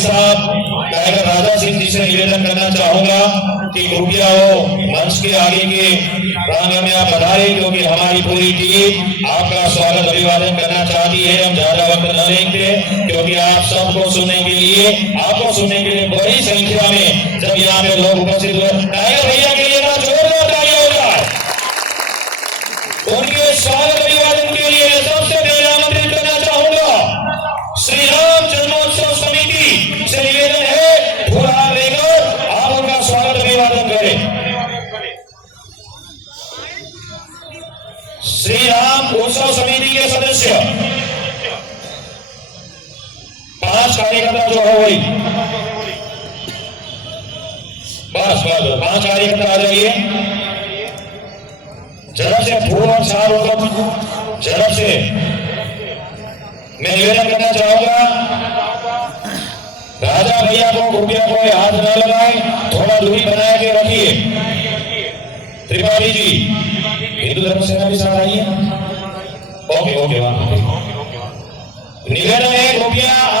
साहब टाइगर राजा सिंह जी से निवेदन करना चाहूँगा कि कृपया वो मंच के आगे के प्रांगण में आप पधारे, क्योंकि हमारी पूरी टीम आपका स्वागत, अभिवादन करना चाहती है। हम ज़्यादा वक्त न लेंगे, क्योंकि आप सबको सुनने के लिए, आपको सुनने के लिए बड़ी संख्या में जब यहाँ पे लोग उपस्थित हुए। टाइगर भैया के लिए ना जोरदार तालियाँ हो। उनके स्वागत श्री राम उत्सव समिति के सदस्य। पाँच कार्यकर्ता जो है वही। बस बस पाँच कार्यकर्ता आ जाइए। जरा से फूल और सार होकर जरा से। मैं निवेदन करना चाहूँगा, राजा भैया को कृपया कोई हाथ न लगाए, थोड़ा दूरी बना के रखिए Terima kasih. Itu dalam saya bisa tanya. Oke, oke, oke. Negara yang rupiah